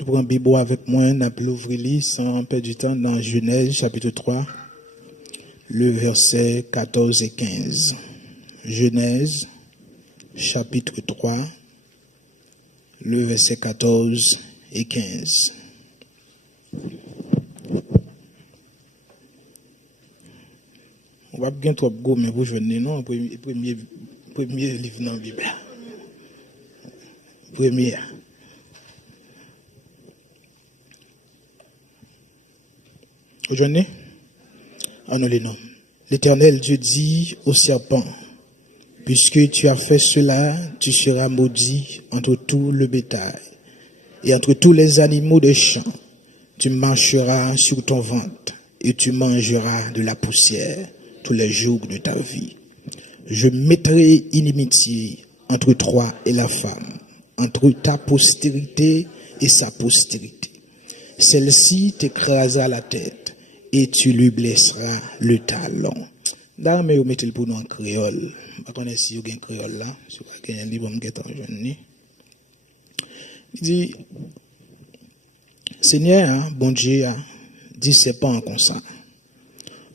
Nous prenons Bible avec moi, on a pu l'ouvrir sans perdre du temps dans Genèse chapitre 3, le verset 14 et 15. Genèse chapitre 3, le verset 14 et 15. On va bien trop go, mais vous venez, non, premier livre dans la Bible. Premier. Aujourd'hui, on nous les nomme. L'Éternel Dieu dit au serpent, puisque tu as fait cela, tu seras maudit entre tout le bétail et entre tous les animaux des champs. Tu marcheras sur ton ventre et tu mangeras de la poussière tous les jours de ta vie. Je mettrai inimitié entre toi et la femme, entre ta postérité et sa postérité. Celle-ci t'écrasera la tête et tu lui blesseras le talon. D'ailleurs, mais vous mettez le pour nous en créole. Je ne sais pas si vous avez un créole là. Je ne sais pas si vous avez un livre qui est en jeune. Il dit, Seigneur, bon Dieu, dit c'est pas comme ça.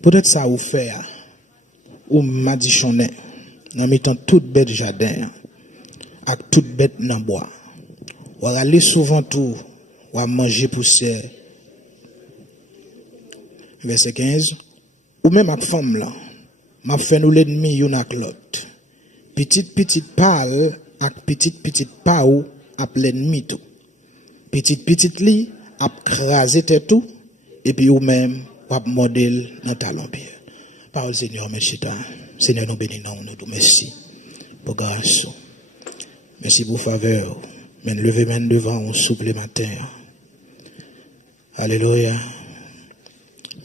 Peut-être ça vous fait, ou m'a dit chonnet, en mettant toute bête jardin, avec toute bête dans bois. Ou aller souvent tout, ou à manger poussière. Verset 15. Ou même avec femme là, m'a fait nous l'ennemi yon ak l'autre. Petite pâle, avec petite paou, ap l'ennemi tout. Petite li, ap krasé tout, et puis ou même, ap modèle dans talon pied. Parole Seigneur, merci toi. Seigneur, nous bénissons, nous merci. Pour grâce. Merci pour faveur. Mais levez main devant un supplémentaire. Alléluia.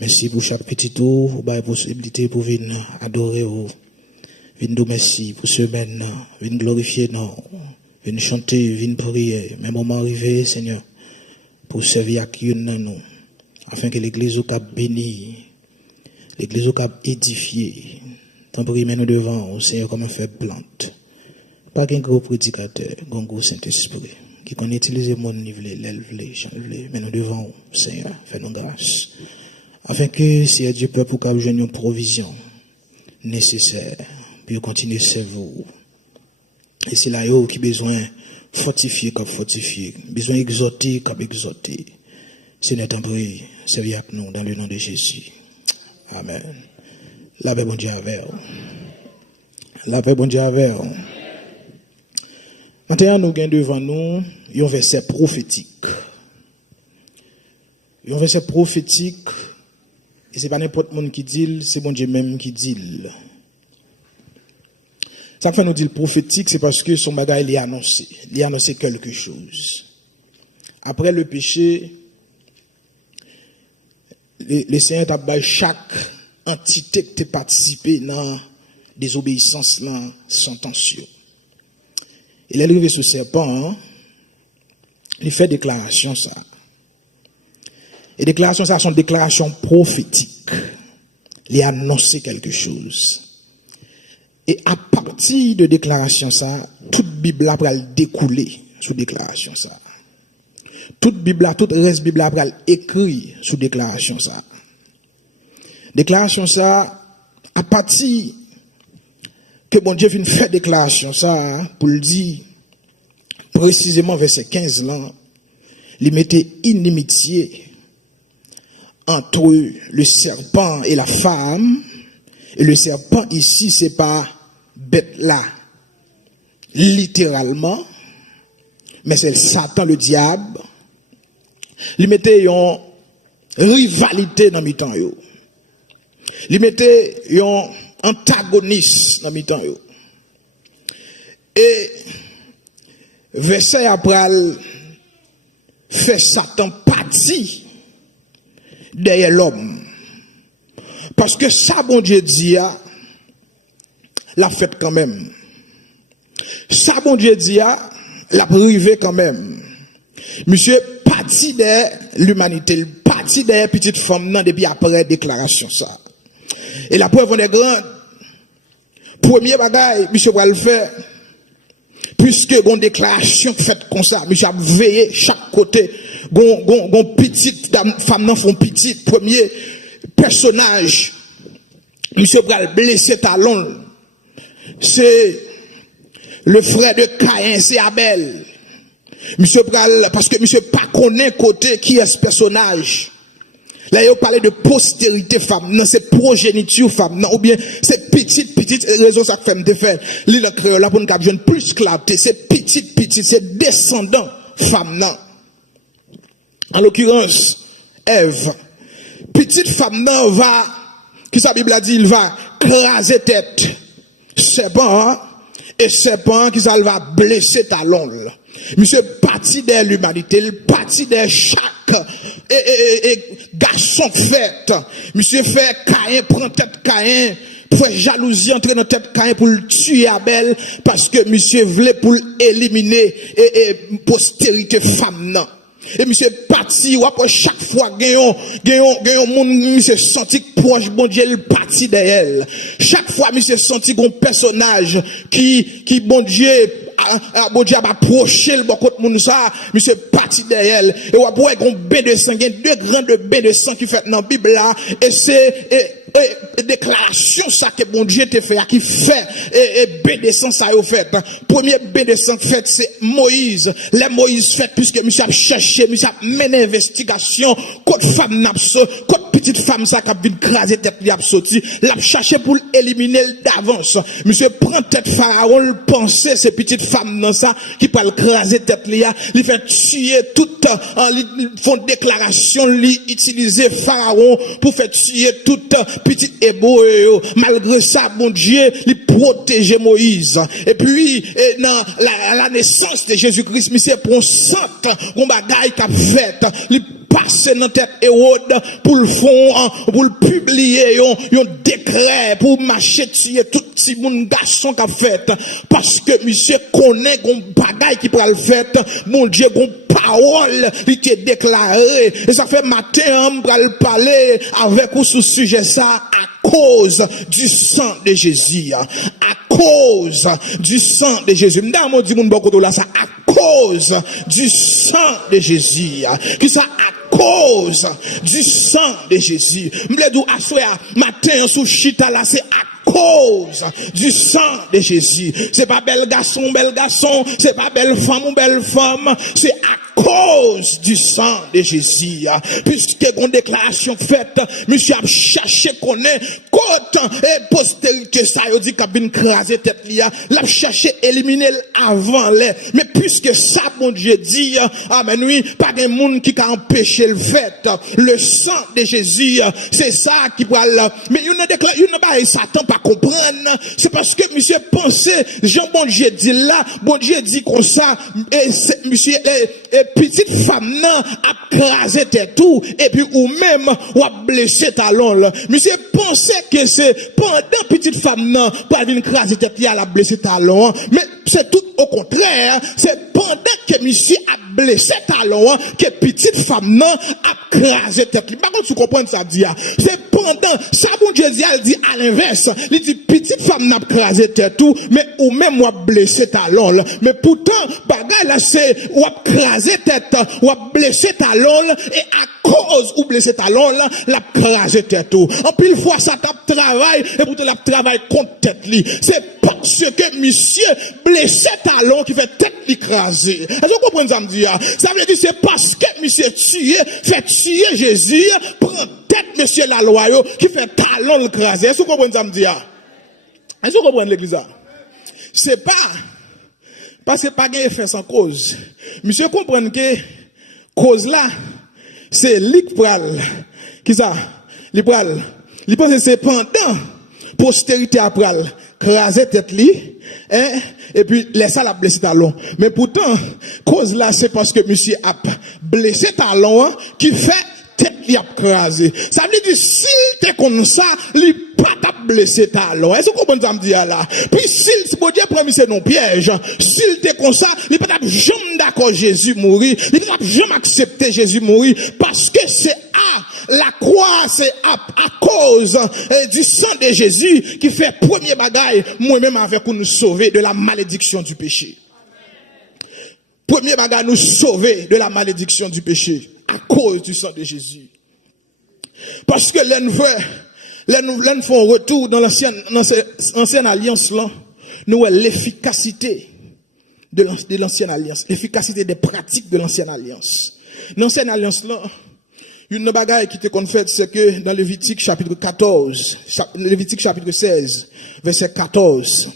Merci pour chaque petit tour, pour la possibilité pour venir adorer, venir nous merci pour semaine, venir glorifier, venir chanter, venir prier. Même moment arrivé, Seigneur, pour servir à qui nous, afin que l'église soit bénie, l'église soit édifiée. Tant pis, nous devant, Seigneur, comme un faible plante. Pas qu'un gros prédicateur, un gros Saint-Esprit, qui connaît utiliser mon niveau, l'élève, chanter, mais nous devant, Seigneur, fais-nous grâce. Afin que si Dieu peut pour qu'il y ait une provision nécessaire, puis continuer à servir. Et c'est là qui a besoin fortifier comme fortifier, besoin exhorter comme exhorter. Seigneur, t'en prie, servir avec nous dans le nom de Jésus. Amen. La paix, bon Dieu, avec vous. La paix, bon Dieu, avec vous. Maintenant, nous avons devant nous un verset prophétique. Un verset prophétique. Et ce n'est pas n'importe qui qui dit, c'est bon Dieu même qui dit. Ça fait nous dire prophétique, c'est parce que son bagage il a annoncé quelque chose. Après le péché, le Seigneur a donné chaque entité qui a participé dans désobéissance, dans sentention. Il est arrivé ce serpent, il fait déclaration ça. Et déclarations, ça sont des déclarations prophétiques. Il a annoncé quelque chose. Et à partir de déclaration ça, toute Bible a découlé sous déclaration ça. Toute Bible, toute reste Bible a écrit sous déclaration ça. Déclaration ça, à partir que bon Dieu vient faire déclaration ça, pour le dire, précisément verset 15 là, il mettait inimitié entre le serpent et la femme. Et le serpent ici, c'est pas bête là, littéralement, mais c'est Satan, le diable. Il mettait une rivalité dans mi-temps. Il mettait un antagoniste dans mi-temps. Et verset après, fait Satan partie derrière l'homme. Parce que ça, bon Dieu dit, l'a fait quand même. Ça, bon Dieu dit, l'a privé quand même. Monsieur, parti de l'humanité, parti de petite femme, non, depuis après déclaration ça. Et la preuve, on est grande. Premier bagaille, monsieur va le faire. Puisque une déclaration faite comme ça, monsieur a veillé chaque côté. Gon petite femme nan font petit premier personnage. Monsieur pral blessé talon. C'est le frère de Caïn, c'est Abel. Monsieur pral parce que monsieur pas connaît côté qui est ce personnage. Là, il parle de postérité femme, non, c'est progéniture femme, non, ou bien c'est petite raison ça fait me faire. L'île créole là pour nous capter plus clarté, c'est petite, c'est descendant femme, non. En l'occurrence, Ève, petite femme, non, va, qui sa Bible a dit, il va craser tête, serpent, et serpent, qui ça va blesser talon. Monsieur parti de l'humanité, il parti de chaque et garçon fait. Monsieur fait Caïn, prend tête Caïn, fait jalousie entre dans tête Caïn pour le tuer Abel, parce que monsieur voulait pour éliminer et postérité femme non. Et monsieur parti, ou après chaque fois, gagnons, monsieur senti proche, bon Dieu, le parti d'elle. Chaque fois, monsieur senti qu'on personnage qui, bon Dieu, bon Dieu, a approché le bon côté moun ça, monsieur parti derrière. Et ou après, qu'on bain de sang, il y a deux grands de bain de sang qui fait dans la Bible là, et c'est, déclaration ça que bon Dieu te fait, qui fait, et bain de sang ça y fait. Premier bain de sang fait, c'est Moïse. Les Moïse fait, puisque monsieur a cherché, monsieur a mené investigation, côté femme n'a côté petite femme ça qui a vite craser tête, il a sorti, l'a cherché pour l'éliminer d'avance. Monsieur prend tête pharaon, le pensait, ces petites femmes dans ça, qui peut craser tête, il fait tuer toute, ils font déclaration, ils utiliser pharaon pour faire tuer toute petite hébreu. Malgré ça, bon Dieu, il protégeait Moïse. Et puis, dans la naissance de Jésus-Christ, monsieur prend centre, on bagaille qu'a fait, il passe dans tête Hérode pour le fond, pour le publier, un décret pour marcher tuer tout petit monde garçon qu'a fait. Parce que monsieur connaît qu'on bagaille qui peut le faire, mon Dieu, qu'on parole, il t'est déclaré. Et ça fait matin, on va le parler avec vous sur ce sujet ça, à cause du sang de Jésus. À cause du sang de Jésus. M'dame dit mon beaucoup là ça, à cause du sang de Jésus. Qui ça à cause du sang de Jésus. M'ledou assoya matin sous chita là c'est à cause du sang de Jésus. C'est pas bel garçon, c'est pas belle femme ou belle femme, c'est à cause du sang de Jésus. Puisque une déclaration faite, monsieur a cherché connaît côté et postérité ça yo dit qu'a bin craser tête li, l'a cherché éliminer avant les. Mais puisque ça bon Dieu dit, amen oui, pas de monde qui a empêché le fait. Le sang de Jésus, c'est ça qui va mais il ne déclare, il ne pas Satan pas comprendre, c'est parce que monsieur pensait, Jean bon Dieu dit là, bon Dieu dit comme ça, et monsieur et petite femme nan a crasé tête tout, et puis ou même ou a blessé talon. Monsieur pensait que c'est pendant petite femme nan pas venir craser tête il a blessé talon, mais c'est tout au contraire, c'est pendant que monsieur a blessé talon que petite femme nan a crasé tête. Par contre tu comprends ça dit, c'est pendant ça bon Dieu dit, elle dit à l'inverse, il dit petite femme n'a crasé tête tout, mais ou même ou a blessé talon. Mais pourtant bagay là c'est ou a crasé tête, ou a blessé talon, et à cause ou blessé talon là, l'a crasé tête tout. En pile fois ça tape travail, et pourtant la travail contre tête li. C'est parce que monsieur blessé talon qui fait tête li crasé. Est-ce que vous comprenez ça me dit? Ça veut dire c'est parce que monsieur fait tuer Jésus, prend tête monsieur la loi qui fait talon le crasé. Est-ce que vous comprenez ça me dit? Est-ce que vous comprenez l'église? C'est pas parce que pas gain effet sans cause. Monsieur comprend que cause là c'est l'ipral qui ça l'ipral il pense que c'est pendant postérité après craser tête li hein et puis laisser la blessé talon mais pourtant cause là c'est parce que monsieur a blessé talon qui fait tête li a crasé. Ça veut dire s'il te comme ça, il pas t'a blessé talon. Est-ce que vous comprenez ça me dit là? Puis s'il bon Dieu promis c'est non piège. S'il te comme ça, il pas t'a jamais d'accord Jésus mourir. Il pas jamais accepter Jésus mourir parce que c'est à la croix, c'est à cause du sang de Jésus qui fait premier bagaille moi-même avec nous sauver de la malédiction du péché. Premier bagage nous sauver de la malédiction du péché à cause du sang de Jésus. Parce que nous font retour dans l'ancienne alliance là, nous l'efficacité de l'ancienne alliance, l'efficacité des pratiques de l'ancienne alliance. L'ancienne alliance là, une bagaille qui te qu'on fait, c'est que dans Lévitique chapitre 16, verset 14,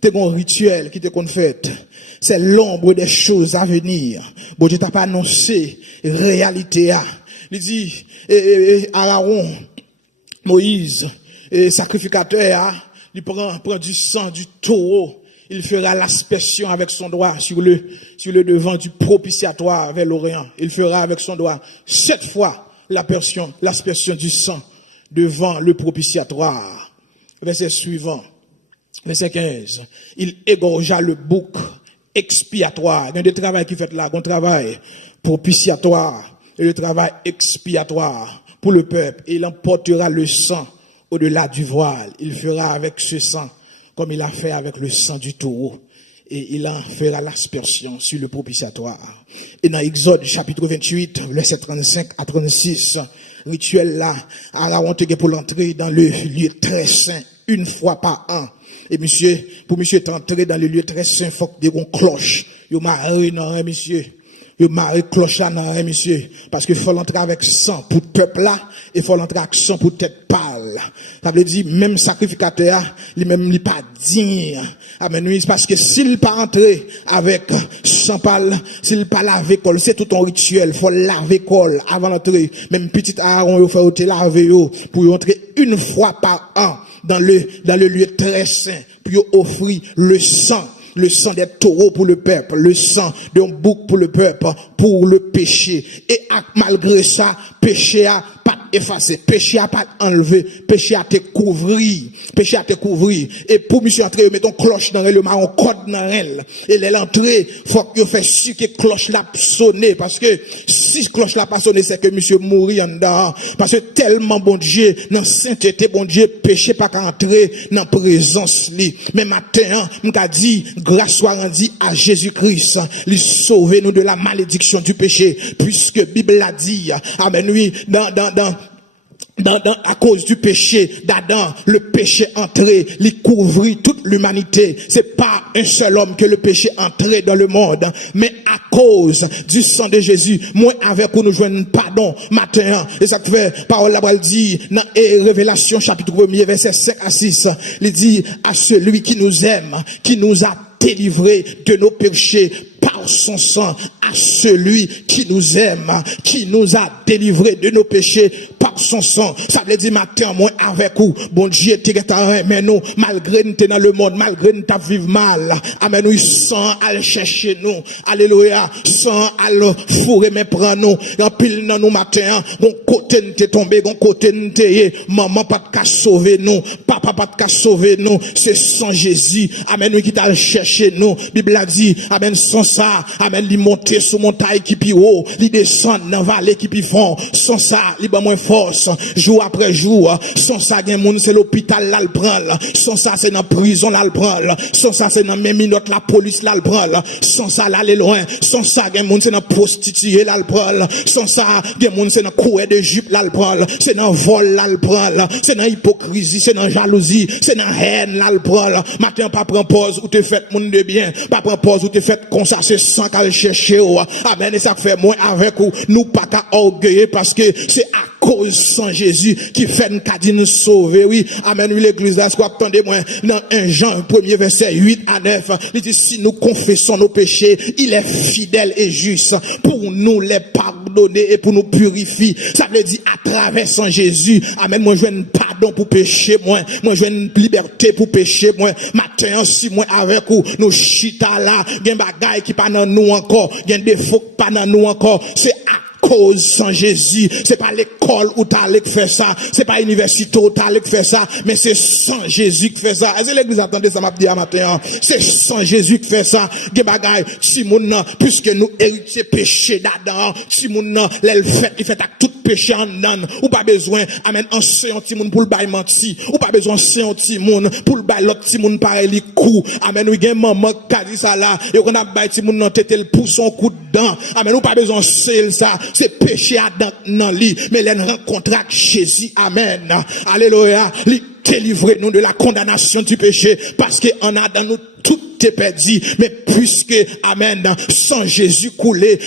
t'es un rituel qui te qu'on fait. C'est l'ombre des choses à venir. Bon Dieu t'a pas annoncé réalité à. Il dit Aaron, Moïse, sacrificateur, il prend du sang du taureau, il fera l'aspersion avec son doigt sur le devant du propitiatoire vers l'Orient. Il fera avec son doigt 7 fois l'aspersion du sang devant le propitiatoire. Verset suivant, verset 15. Il égorgea le bouc expiatoire. Il y a des travail qui fait là, un travail propitiatoire et le travail expiatoire pour le peuple. Et il emportera le sang au-delà du voile. Il fera avec ce sang comme il a fait avec le sang du taureau. Et il en fera l'aspersion sur le propitiatoire. Et dans Exode chapitre 28, verset 35 à 36, rituel là, Aaron te pour l'entrée dans le lieu très saint une fois par an. Et pour monsieur entrer dans le lieu très saint, faut que des cloches. Yo marre non monsieur. Yo marre cloche là non monsieur parce que faut l'entrer avec sang pour le peuple là et faut l'entrer avec sang pour tête pâle. Ça veut dire même sacrificateur, lui pas digne. Amen oui, parce que s'il pas entrer avec sang pâle, s'il pas laver col, c'est tout un rituel, faut laver col avant d'entrer. Même petit Aaron yo faut te laver yo pour entrer une fois par an dans le lieu très saint pour offrir le sang des taureaux pour le peuple, le sang d'un bouc pour le peuple, pour le péché. Et malgré ça, péché a pas effacé, péché a pas enlevé, péché a te couvri. Et pour monsieur entrer, mettons cloche dans le marron, code dans elle. Et l'entrée, faut que fait sûr que cloche l'a sonné, parce que si cloche l'a pas sonné, c'est que monsieur mourit en dedans. Parce que tellement bon Dieu, dans sainteté, bon Dieu, péché pas qu'à entrer dans présence li. Mais matin, m'ka dit, grâce soit rendue à Jésus-Christ, lui sauver nous de la malédiction du péché, puisque Bible l'a dit, amen oui, à cause du péché d'Adam, le péché entré, il couvrit toute l'humanité. C'est pas un seul homme que le péché entré dans le monde, mais à cause du sang de Jésus, moi avec vous nous joignons pardon matin. Et ça fait parole là dit dans Révélation chapitre 1 verset 5 à 6, il dit à celui qui nous aime, qui nous a délivrés de nos péchés par son sang, à celui qui nous aime, qui nous a délivrés de nos péchés par son sang. Ça veut dire matin, moi avec vous, bon Dieu, mais nous, malgré nous dans le monde, malgré nous vivre mal, amen, nous, sans aller chercher nous, alléluia, sans aller fourrer, mais prendre nous, en pile dans nous matin, bon côté nous t'es tombé, bon côté nous t'es, maman pas de cas sauver nous, papa pas de cas sauver nous, c'est sans Jésus, amen, nous qui t'a cherché nous, Bible a dit, amen, sans ça, amen, li monter sur montagne qui pi haut, li descendre dans vallée qui pi fond, sans ça, li ba moins force, jour après jour, sans ça, gen moun c'est l'hôpital là le prend, sans ça c'est dans prison là le prend, sans ça c'est dans même minute la police là le prend, sans ça là aller loin, sans ça gen moun c'est dans prostituée là le prend, sans ça gen moun c'est dans couer de jupe là le prend, c'est dans vol là le prend, c'est dans hypocrisie, c'est dans jalousie, c'est dans haine là le prend, matin pas prend pause ou te fait moun de bien, pas prend pause ou te fait comme ça c'est sans qu'à chercher. Amen. Et ça fait moins avec vous. Nous pas qu'à orgueiller parce que c'est à cause sans Jésus qui fait nous sauver. Oui. Amen. Oui, l'église là, ce qu'on attendez moi dans 1 Jean 1er verset 8 à 9. Il dit si nous confessons nos péchés, il est fidèle et juste pour nous les pardonner et pour nous purifier. Ça veut dire à travers sans Jésus. Amen. Moi, je veux un pardon pour pécher, moi je veux une liberté pour pécher, moi. Matin, si moi avec vous, nous chita là, gen bagay qui pas dans nous encore, gen défaut pas dans nous encore. C'est à cause sans Jésus. C'est pas l'école où t'as allé faire ça, c'est pas l'université où t'as allé faire ça, mais c'est sans Jésus qui fait ça. Est-ce que l'église attendez ça m'a dit à matin? C'est sans Jésus qui fait ça. Gen bagay, si moun puisque nous héritiers péché d'Adam, si moun l'elle fait, il fait à tout péché en nan, ou pas besoin, amen, enseigner un petit monde pour le bail menti, ou pas besoin enseigner un petit monde pour le bail l'autre petit monde pareil li coup. Amen, oui, gen maman qui a dit ça là, et qu'on a bail petit monde nan tête le pousse son coup dedans. Amen, ou pas besoin enseigner ça, c'est péché à dans li, mais l'en rencontre avec Jésus. Amen. Alléluia. Li délivrer nous de la condamnation du péché, parce que en a dans nous tout est perdu, mais puisque, amen, sans Jésus coulé,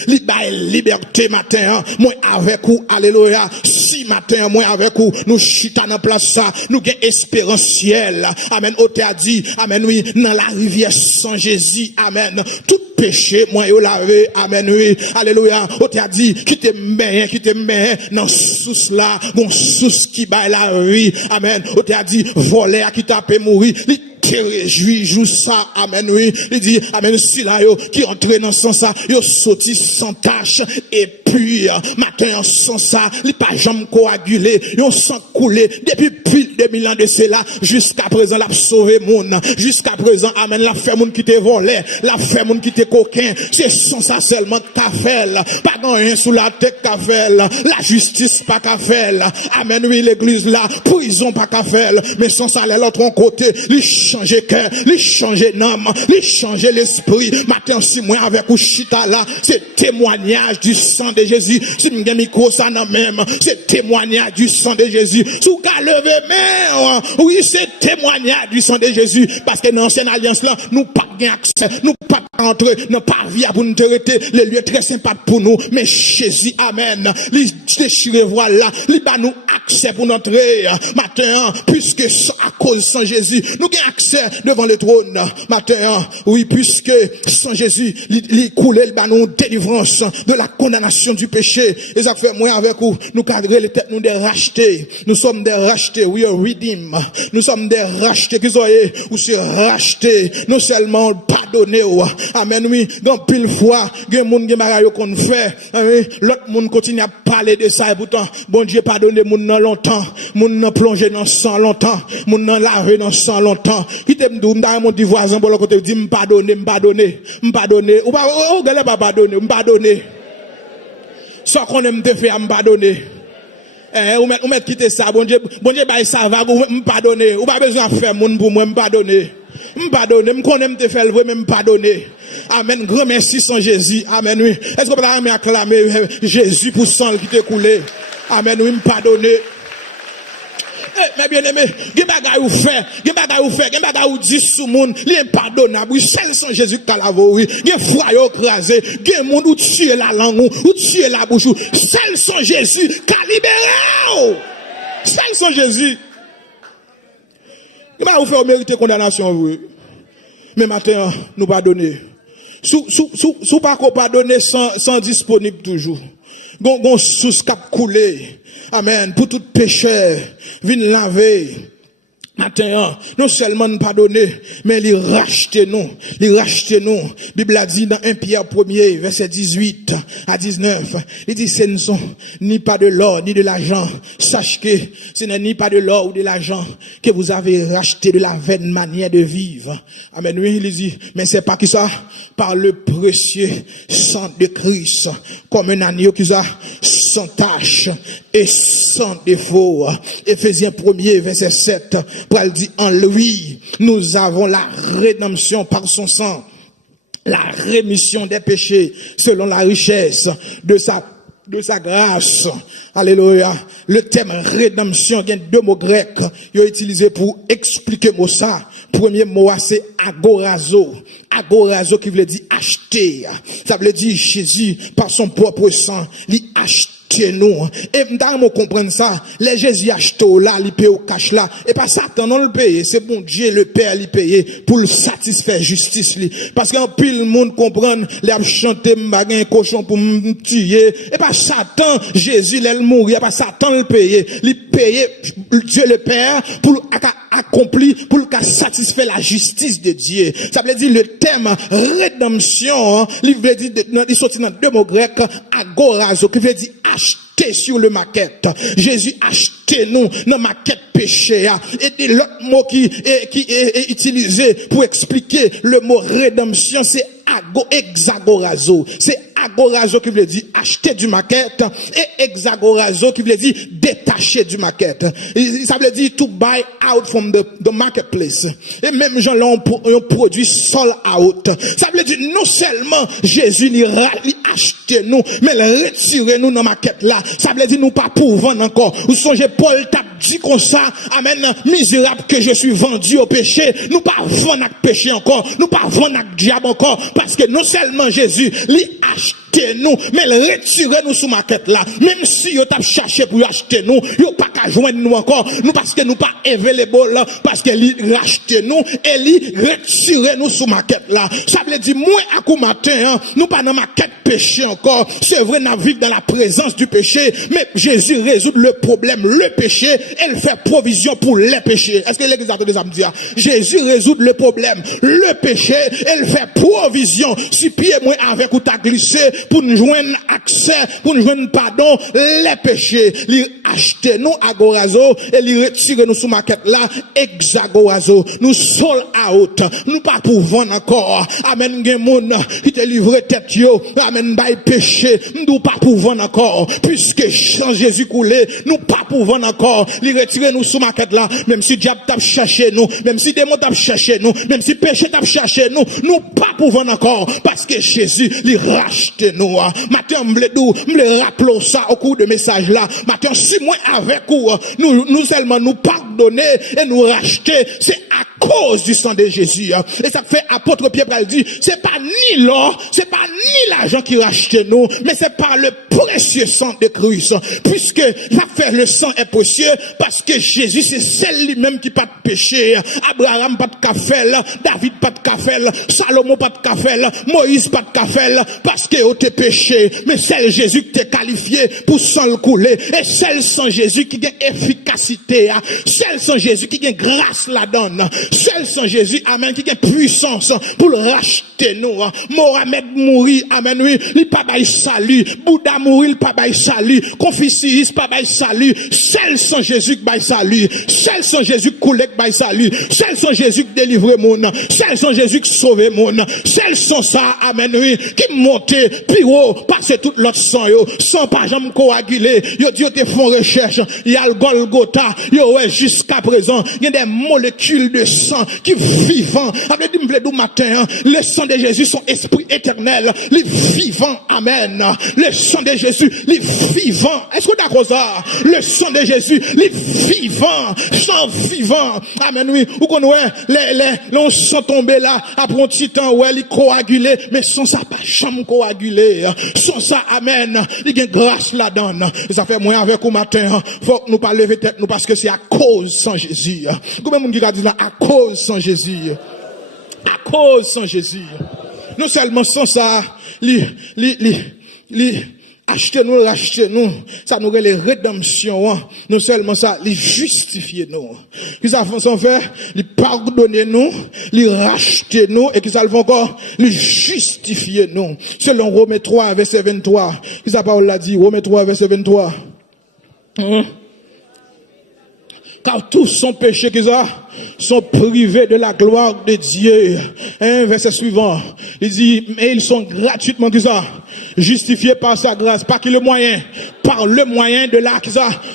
liberté matin, moi avec vous, alléluia, si matin, moi avec vous, nous chita dans place ça, nous gain espérance-ciel, amen, on t'a dit, amen, oui, dans la rivière sans Jésus, amen, tout péché, moi, yo lavé, amen, oui, alléluia, on t'a dit, qui te met, dans sous là, bon sous qui baille la vie, amen, on t'a dit, voler, qui t'a fait mourir, te réjouis, joue ça, amen, oui, il dit, amen, si là, yo, qui entre dans son ça, yo sorti sans tache, et puis, matin, sans ça, li pas jamais coagulé, yo sang coulé, depuis plus de 2000 ans de cela, jusqu'à présent, l'a sauvé moun, jusqu'à présent, amen, la fait moun qui te volé, la fait moun qui te coquin, c'est sans ça seulement qu'a fait, pas rien sous la tête qu'a fait, la justice pas qu'a fait, amen, oui, l'église là, prison pas qu'a fait, mais sans ça, l'autre côté, li changer cœur, li changer âme, li changer l'esprit. Matin si moi avec ou chita là, c'est témoignage du sang de Jésus. Si m'gen micro ça nan même, c'est témoignage du sang de Jésus. Sous ka lever main, oui, c'est témoignage du sang de Jésus, parce que dans l'ancienne alliance là, nous pas gain accès, nous pas entrer, non pas via pour nous traiter les lieux très sympas pour nous, mais Jésus, amen, li déchire voilà, li ba nous accès pour entrer matin, puisque à cause sans Jésus, nous gain accès devant le trône matin, oui, puisque sans Jésus, il coulait le banon délivrance de la condamnation du péché. Et ça fait moi avec vous, nous cadrer les têtes, nous des rachetés, nous sommes des rachetés, we are redeemed, nous sommes des rachetés, qui soyez, ou c'est rachetés, non seulement pardonnés, amen, oui, dans pile fois, gen moun gen bagay yo qu'on fait, l'autre moun continue à parler de ça, et pourtant, bon Dieu pardonne moun nan longtemps, moun nan plongé dans sang longtemps, moun nan lavé dans sang longtemps, qui te m'dou, m'da mon dit voisin, pour le côté, dit m'pardonner, ou pas, ou gale pas pardonner, m'pardonner. Soit qu'on aime te faire m'pardonner. Ou met quitter ça, bon Dieu, bah, ça va, m'pardonner, ou pas besoin de faire moun pour moi, m'pardonner. M'pardonner, m'connais te faire le vrai, m'pardonner. Amen, grand merci sans Jésus, amen, oui. Est-ce qu'on peut acclamer Jésus pour sang qui t'est coulé? Amen, oui, m'pardonner. Mais bien aimé, gen bagay ou fait, gen bagay ou dit sous moun, li impardonnable, oui, seul sans Jésus qui la oui, gen froid yo crasé, gen moun ou tuer la langue, ou tuer la bouche, seul sans Jésus qui libéré, seul sans Jésus. Gen bagay ou fait, ou mérite condamnation, oui. Mais matin, nous pardonner. Sous pas qu'on pardonner sans disponible toujours. Gon sous cap coulé. Amen. Pour tout pécheur, vin laver. Matin, non seulement nous pardonner, mais il racheter nous. Bible a dit dans 1 Pierre 1er, verset 18 à 19. Il dit, ce ne sont ni pas de l'or, ni de l'argent. Sache que ce n'est ni pas de l'or ou de l'argent que vous avez racheté de la vaine manière de vivre. Amen. Oui, il dit, mais c'est pas qui ça? Par le précieux sang de Christ. Comme un agneau qui a sans tache et sans défaut. Éphésiens 1er, verset 7. Paul dit, en lui, nous avons la rédemption par son sang, la rémission des péchés selon la richesse de sa grâce. Alléluia. Le terme rédemption, il y a deux mots grecs, ils ont utilisé pour expliquer mot ça. Premier mot, c'est agorazo. Agorazo qui veut dire acheter. Ça veut dire Jésus, par son propre sang, il achète nous. Et m'dame comprendre ça, les Jésus acheté là, il paye au cash là, et pas Satan non le paye, c'est bon Dieu le Père il paye pour le satisfaire justice li. Parce qu'en pile monde comprendre, les chanter m'bagay cochon pour me tuer, et pas Satan, Jésus il mourir, pas Satan le paye, il paye Dieu le Père pour accompli pour le cas satisfaire la justice de Dieu. Ça veut dire le terme rédemption, il veut dire il sorti dans deux mots grecs, agorazo qui veut dire acheter sur le maquette. Jésus acheté nous dans maquette péché. Et l'autre mot qui est utilisé pour expliquer le mot rédemption, c'est hexagorazo. C'est agorazo qui veut dire acheter du market et exagorazo qui veut dire détacher du market. Ça veut dire to buy out from the marketplace. Et même gens là ont produit sold out. Ça veut dire non seulement Jésus il acheter nous, mais il retirer nous dans market là. Ça veut dire nous pas pour vendre encore. Vous songez Paul t'a dit comme ça, amen, misérable que je suis vendu au péché. Nous pas vendre avec péché encore, nous pas vendre avec diable encore, parce que non seulement Jésus il acheter nous, mais il retirer nous sous market là. Même si yo t'a cherché pour acheter nous, yo pas qu'à joindre nous encore, nous parce que nous pas available là, parce que il racheter nous et il retirer nous sous market là. Ça veut dire moi à coup matin, hein, nous pas dans market péché encore. C'est vrai, nous vivons dans la présence du péché, mais Jésus résout le problème, le péché, elle fait provision pour les péchés. Est-ce que l'église a des âmes dire? Jésus résout le problème, le péché, elle fait provision. Si pied moi avec ou t'as glissé pour nous joindre accès, pour nous joindre pardon, les péchés. Il achète nous agorazo et il retire nous sous market là, exagorazo. Nous sold out. Nous pas pour vendre encore. Amen, gen moun qui te livre tête yo. Amen, bay péché. Nous pas pour vendre encore. Puisque sans Jésus coulé, nous pas pour vendre encore. Il retire nous sous market là. Même si diable t'a cherché nous, même si démon t'a cherché nous, même si péché t'a cherché nous, nous pas pour vendre encore. Parce que Jésus, il rachète nous. Matin, m'le rappelons ça au cours de message là. Matin, si moi avec vous, nous seulement nous pardonner et nous racheter, c'est à cause du sang de Jésus. Et ça fait apôtre Pierre a dit, c'est pas ni l'or, c'est pas ni l'argent qui rachète nous, mais c'est par le précieux sang de Christ. Puisque ça fait le sang est précieux, parce que Jésus c'est celle lui-même qui pas de péché. Abraham pas de café, David pas de café, Salomon pas de café, Moïse pas de café, parce que t'es péché. Mais c'est Jésus qui t'est qualifié pour sang le couler. Et c'est sans Jésus qui a efficacité. C'est sans Jésus qui a grâce la donne. Seul sans Jésus, amen, qui a puissance pour le racheter nous. Mohamed mourit, amen, oui, il pas bail salut. Bouddha mourit, il pas bail salut. Confucius pas bail salut. Seul sans Jésus qui bail salut. Seul sans Jésus qui coule qui bail salut. Seul sans Jésus qui délivre monde. Seul sans Jésus qui sauve monde. Seul sans ça, amen, oui, qui monte, puis haut, passe tout l'autre sang, yo, sans pas jamais coaguler. Yo dit, yo te font recherche. Il y a le Golgotha. Yo, ouais, jusqu'à présent, il y a des molécules de sang qui vivant. Après dit me matin, le sang de Jésus son esprit éternel, les vivant. Amen. Le sang de Jésus, les vivant. Est-ce que d'accord ça? Le sang de Jésus, les vivant, sang vivant. Amen, oui. Ou qu'on ouais, on sang tomber là après un petit temps ouais, il coagulé, mais sans ça pas jamais coagulé. Sans ça, amen. Il y a grâce là-dedans. Ça fait moins avec au matin. Faut que nous pas lever tête nous parce que c'est à cause sans Jésus. Combien de monde qui a dit là à cause sans Jésus? À cause sans Jésus. Non seulement sans ça, acheter nous, racheter nous, ça nous les rédemption. Non seulement ça, les justifier nous. Qu'ils savent faire, les pardonner nous, les racheter nous, et qu'ils savent encore les justifier nous. Selon Romains 3, verset 23. Qu'ils savent pas, l'a dit, Romains 3, verset 23. Car tous sont péchés qu'ils sont privés de la gloire de Dieu. Verset suivant. Il dit, mais ils sont gratuitement justifiés par sa grâce, par qui le moyen, par le moyen de la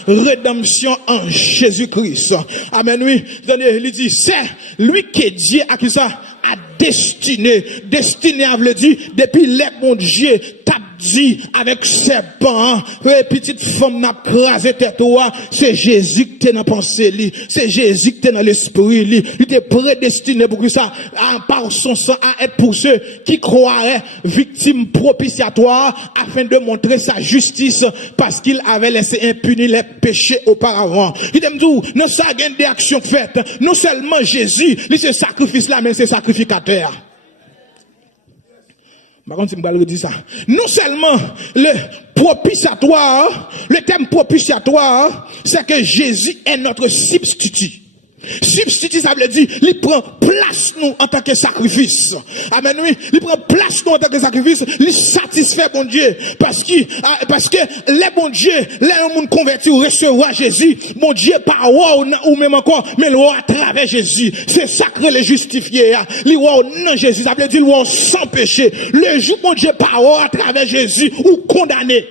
rédemption en Jésus-Christ. Amen, oui. Il dit, c'est lui qui Dieu a qui ça a destiné. Destiné à veut dire, depuis les bon Dieu, t'as dit avec ses pans, petite femme n'a crasé tête toi, c'est Jésus qui t'es dans pensée li, c'est Jésus qui t'es dans l'esprit li, il t'est prédestiné pour que ça, par son sang, à être pour ceux qui croiraient victimes propitiatoires, afin de montrer sa justice, parce qu'il avait laissé impunis les péchés auparavant. Il t'aime tout, non ça a des actions faites, non seulement Jésus, lui c'est sacrifice là, mais c'est sacrificateur. Par contre, si je redis ça. Non seulement le propitiatoire, le terme propitiatoire, c'est que Jésus est notre substitut. Substitut, ça veut dire, il prend place nous en tant que sacrifice. Amen, oui. Il prend place nous en tant que sacrifice. Il satisfait bon Dieu. Parce que les bon Dieu, les gens convertis ou recevoir Jésus, bon Dieu, par ou même encore, mais le à travers Jésus. C'est sacré les justifier. Le non Jésus, ça veut dire le sans péché. Le jour, bon Dieu, par à travers Jésus, ou condamné.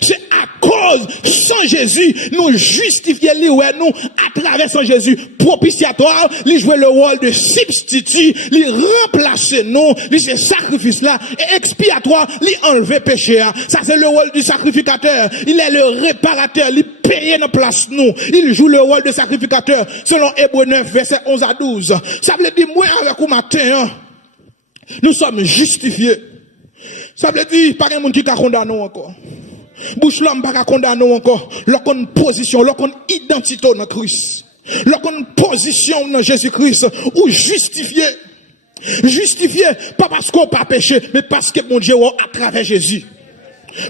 C'est à cause, sans Jésus, nous justifier nous à travers sans Jésus propitiatoire, lui jouer le rôle de substitut, lui remplacer nous, lui c'est sacrifice là, et expiatoire, lui enlever péché. Ça c'est le rôle du sacrificateur. Il est le réparateur, il paye nos place nous. Il joue le rôle de sacrificateur, selon Hébreux 9, verset 11 à 12. Ça veut dire, moi avec vous matin, nous sommes justifiés. Ça veut dire, pas un monde qui a condamné encore. Bouche l'homme pas condamner encore. Lorsqu'on position, lorsqu'on identité dans Christ. Lorsqu'on position dans Jésus-Christ ou justifié. Justifié pas parce qu'on pas péché, mais parce que mon Dieu à travers Jésus.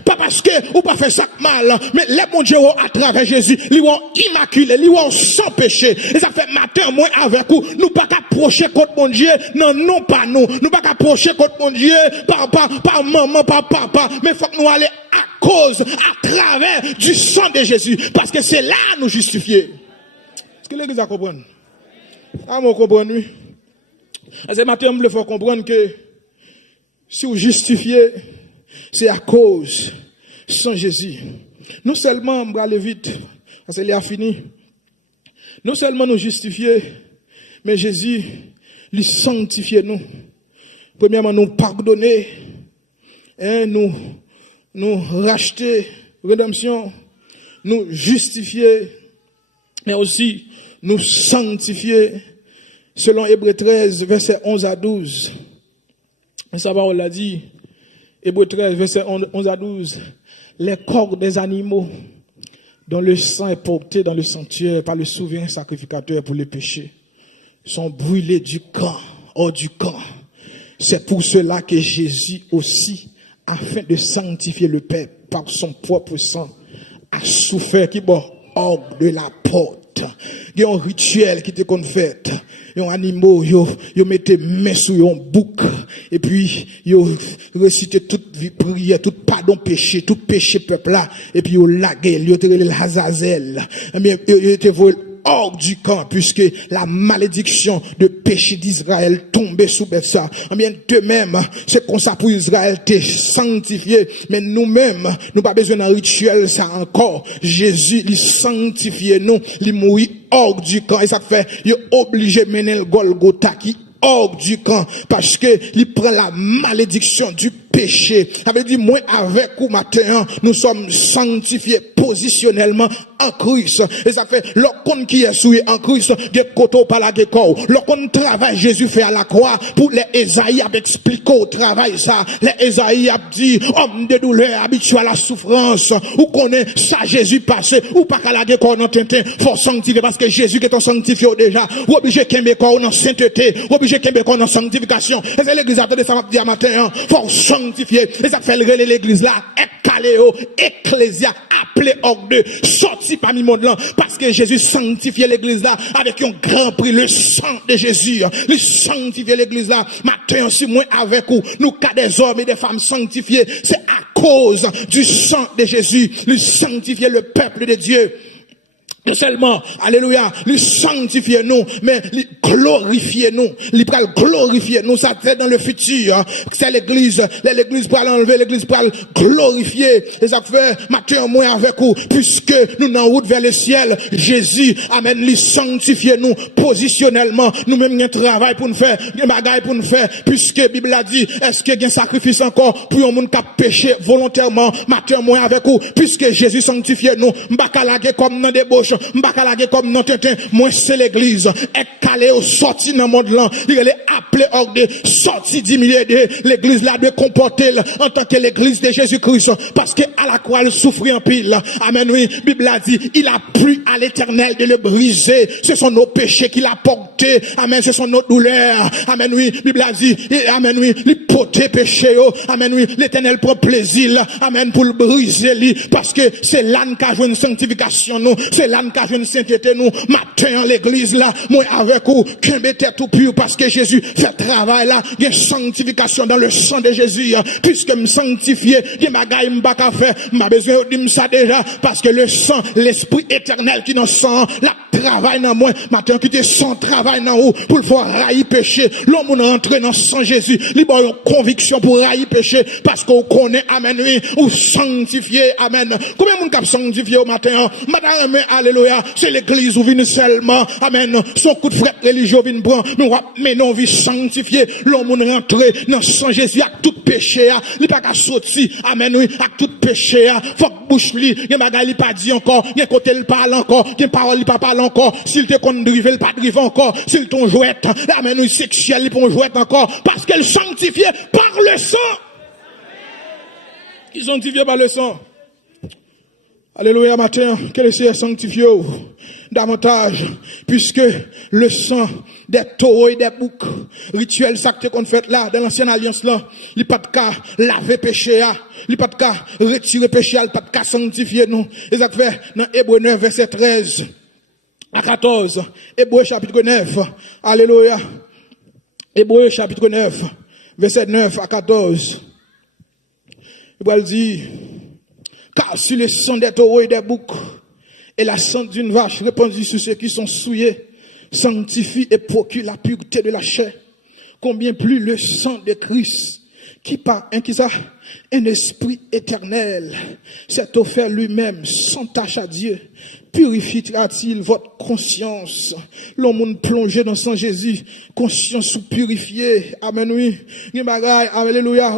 Pas parce que ou pas fait ça mal, mais les bon Dieu à travers Jésus, ils sont immaculés, ils sont sans péché. Et ça fait matin moi avec vous, nous pas approcher contre mon Dieu, non pas nous. Nous pas approcher contre mon Dieu par maman, par papa, mais faut que nous aller à cause, à travers du sang de Jésus, parce que c'est là nous justifier. Est-ce que l'église a compris? Ah, moi comprendre. Ce matin, il faut comprendre que si vous justifiez, c'est à cause, sans Jésus. Non seulement, on va aller vite, parce qu'il a fini. Non seulement nous justifier, mais Jésus, lui sanctifier nous. Premièrement, nous pardonner, nous racheter, rédemption, nous justifier, mais aussi nous sanctifier, selon Hébreux 13, verset 11 à 12. Et ça va, on l'a dit, Hébreux 13, verset 11 à 12. Les corps des animaux dont le sang est porté dans le sanctuaire par le souverain sacrificateur pour les péchés sont brûlés du camp, hors du camp. C'est pour cela que Jésus aussi, afin de sanctifier le peuple par son propre sang, a souffert qui bon hors de la porte. Il y a un rituel qui était fait. Il y a un animal, yo mettez main sur un bouc, et puis, yo récité toute prière, tout pardon péché, tout péché peuple là, et puis yo lagué, yo te le Hazazel. Eh bien, yo te volé hors du camp, puisque la malédiction de péché d'Israël tombait sous ça. Eh bien, de même, c'est comme ça pour Israël t'es sanctifié, mais nous-mêmes, nous pas besoin d'un rituel, ça encore. Jésus, il sanctifie nous, il mourit hors du camp, et ça fait, il est obligé de mener le Golgotha qui hors du camp, parce que il prend la malédiction du péché. Ça veut dire, moi, avec vous, matin, nous sommes sanctifiés positionnellement en Christ. Et ça fait, lorsqu'on qui est souillé en Christ, des coteaux par la guécor. Lorsqu'on travaille, Jésus fait à la croix, pour les Esaïe a expliqué au travail ça. Les Esaïe a dit, homme de douleur, habitué à la souffrance, ou connaît ça, Jésus passé, ou pas qu'à la guécor dans tintin, faut sanctifier, parce que Jésus qui est sanctifié déjà, ou obligé qu'il y ait dans sainteté, ou obligé qu'il y ait dans sanctification. Et c'est l'église à ça m'a dit à matin, faut sanctifier. Et ça fait l'église là, Ecclésia, ecclésia, appelé hors de, sorti parmi le monde là, parce que Jésus sanctifiait l'église là, avec un grand prix, le sang de Jésus, il sanctifiait l'église là, matin aussi, moi avec vous, nous cas des hommes et des femmes sanctifiés, c'est à cause du sang de Jésus, il sanctifiait le peuple de Dieu. Non seulement, alléluia, lui sanctifier nous, mais lui glorifier nous. Lui pral glorifier nous, ça fait dans le futur. C'est l'église pral enlever, l'église pral glorifier. Et ça fait, matin, moi avec vous, puisque nous n'en route vers le ciel, Jésus amène lui sanctifier nous, positionnellement. Nous-mêmes, un travail pour nous faire, un bagaille pour nous faire, puisque Bible a dit, est-ce qu'il y a un sacrifice encore pour un monde qui a péché volontairement, matin, moi avec vous, puisque Jésus sanctifie nous, m'bakalage comme dans des bouches, m'bakalage comme dans tintin, moi c'est l'église, est calé au sorti dans le monde là, il est appelé hors de sorti diminué de l'église là de comporter en tant que l'église de Jésus-Christ, parce que à la croix, il souffrit en pile. Amen, oui, Bible a dit, il a plu à l'éternel de le briser, ce sont nos péchés qu'il a portés, amen, ce sont nos douleurs, amen, oui, Bible a dit, amen, oui, les potés péchés, amen, oui, l'éternel prend plaisir, amen, pour le briser, parce que c'est l'âne qui a joué une sanctification, nous, c'est l'âne pas de sainteté nous, matin en l'église là, moi avec vous, qu'un bête tout pur parce que Jésus fait travail là, il y a sanctification dans le sang de Jésus, puisque me sanctifié, il y a bagaille m'pas qu'à faire, m'a besoin de dire ça déjà, parce que le sang, l'esprit éternel qui dans le sang, la travail dans moi, matin qui te sans travail dans vous, pour le faire railler péché, l'homme on rentre dans le sang Jésus, il a une conviction pour railler péché, parce qu'on connaît, amen, oui, ou sanctifié, amen. Combien de monde qui sanctifié au matin, madame, alléluia, c'est l'église où vient seulement, amen, son coup de fret religieux vient prendre, mais non, vie sanctifié, l'homme on rentre dans le sang Jésus, avec tout péché, il pas qu'à sortir, amen, oui, avec tout péché, faut que bouche li, il y a bagaille il pas dit encore, il y a côté il parle encore, il y a parole il pas parle encore, s'il te compte driver il pas driver encore, s'il ton jouet, amen, oui, sexuel il pas jouet encore, parce qu'elle sanctifié par le sang. Ils sont sanctifiés par le sang. Alléluia, matin, qu'elle est sanctifiée davantage, puisque le sang des taureaux et des boucs, rituel sacré qu'on fait là, dans l'ancienne alliance là, il n'y a pas de cas laver péché, il n'y a pas de cas retirer péché, il n'y a pas de cas sanctifier nous. Et ça fait dans Hébreux 9, verset 13 à 14, Hébreux chapitre 9, alléluia, Hébreux chapitre 9, verset 9 à 14, il va dire, car sur le sang des taureaux et des boucs, et la sang d'une vache répandue sur ceux qui sont souillés, sanctifie et procure la pureté de la chair. Combien plus le sang de Christ, qui par un esprit éternel, s'est offert lui-même sans tâche à Dieu, purifiera-t-il votre conscience? L'homme plongé dans sang Jésus, conscience purifiée. Amen, oui. Alléluia.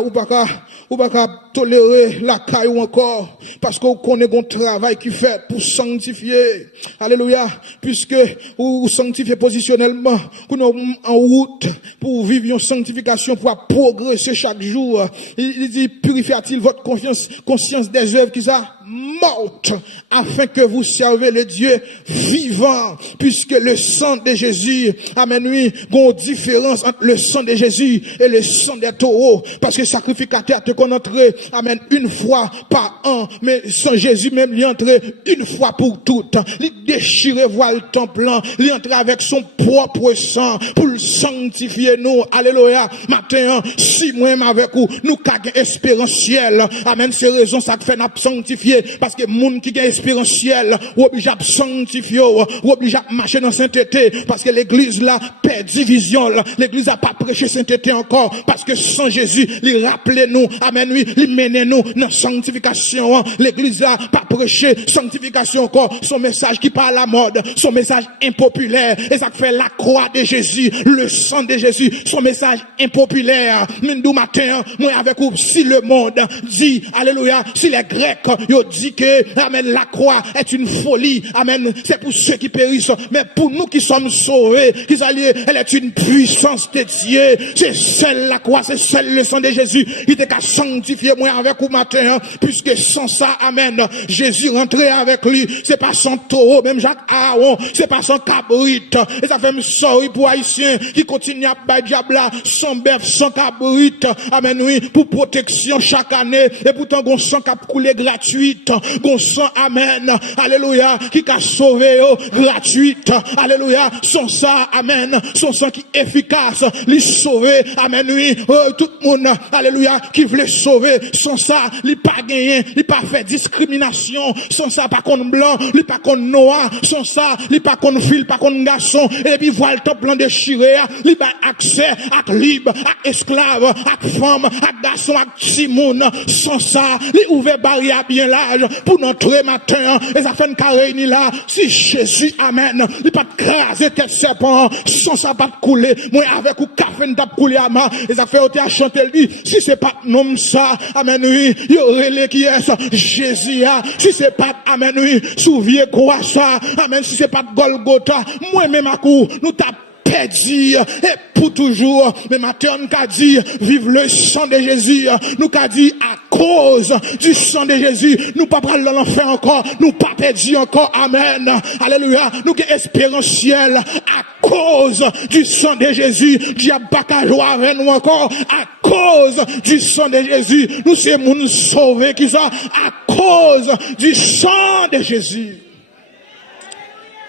Ou pas tolérer la caille ou encore, parce qu'on connaît un travail qui fait pour sanctifier. Alléluia. Puisque, ou sanctifier positionnellement, pour nous en route, pour vivre une sanctification, pour progresser chaque jour. Il dit, purifiera-t-il votre conscience des œuvres qui sont mortes, afin que vous servez le Dieu vivant, puisque le sang de Jésus, amen, oui, il y a une différence entre le sang de Jésus et le sang des taureaux, parce que sacrificateur te qu'on entre, amen, une fois par an, mais sans Jésus même, il entre une fois pour toutes, il déchire voile temple, il entre avec son propre sang, pour le sanctifier nous, alléluia, matin, si moi-même avec vous, nous avons espérentiel, amen, c'est raison, ça fait nous sanctifier, parce que moun qui est espérentiel, ou obligé à sanctifier, ou obligé à marcher dans sainteté, parce que l'église là, perd division, l'église a pas prêché sainteté encore, parce que sans Jésus, il rappelait nous, amen, oui, il menait nous dans sanctification, l'église a pas prêché sanctification encore, son message qui parle à la mode, son message impopulaire, et ça fait la croix de Jésus, le sang de Jésus, son message impopulaire, mindou matin, moi avec vous, si le monde dit, alléluia, si les Grecs, ils dit que, amen, la croix est une folie, amen, c'est pour ceux qui périssent, mais pour nous qui sommes sauvés, qui alliés, elle est une puissance de Dieu, c'est celle la croix, c'est celle le sang de Jésus, il était qu'à sanctifier moi avec vous matin, puisque sans ça, amen, Jésus rentrait avec lui, c'est pas son taureau, même Jacques Aaron, c'est pas son cabrit, et ça fait me sorry pour Haïtiens, qui continue à bailler diabla, sans bœuf, sans cabrit, amen, oui, pour protection chaque année, et pourtant, on sang qui a coulé gratuite, gon sang, amen, alléluia, qui a sauvé, gratuite, alléluia, son sang, amen, son sang qui est efficace, lui sauver, amen, oui, tout le monde, alléluia, qui voulait sauver, son sang, lui pas gagné, lui pas fait discrimination, son sang pas contre blanc, lui pas contre noir, son sang, lui pas contre fille, pas contre garçon, et puis voilà le top blanc déchiré, lui pas accès à libre, à esclave, à femme, à garçon, à timoun, son sang, lui ouvert barrière bien large, pour notre matin, et ça fait une carré là, si Jésus, amen, il pas de craser tes serpents, sans ça pas de couler, moi avec ou café n'a pas couler à ma, et ça fait ôter à chanter, lui, si c'est pas nom ça, amen, oui, il y aurait les qui est ça, Jésus, si c'est pas, amen, oui, souviez quoi ça, amen, si c'est pas de Golgotha, moi-même à coup, nous t'as perdu, et pour toujours, mais matin, nous qu'a dit, vive le sang de Jésus, nous qu'a dit, à cause du sang de Jésus, nous pas prendre l'enfer encore, nous pas perdu encore, amen, alléluia, nous sommes espérentiels, à cause du sang de Jésus, diable pas qu'à jouer avec nous encore, à cause du sang de Jésus, nous sommes moun sauvés qui sont à cause du sang de Jésus.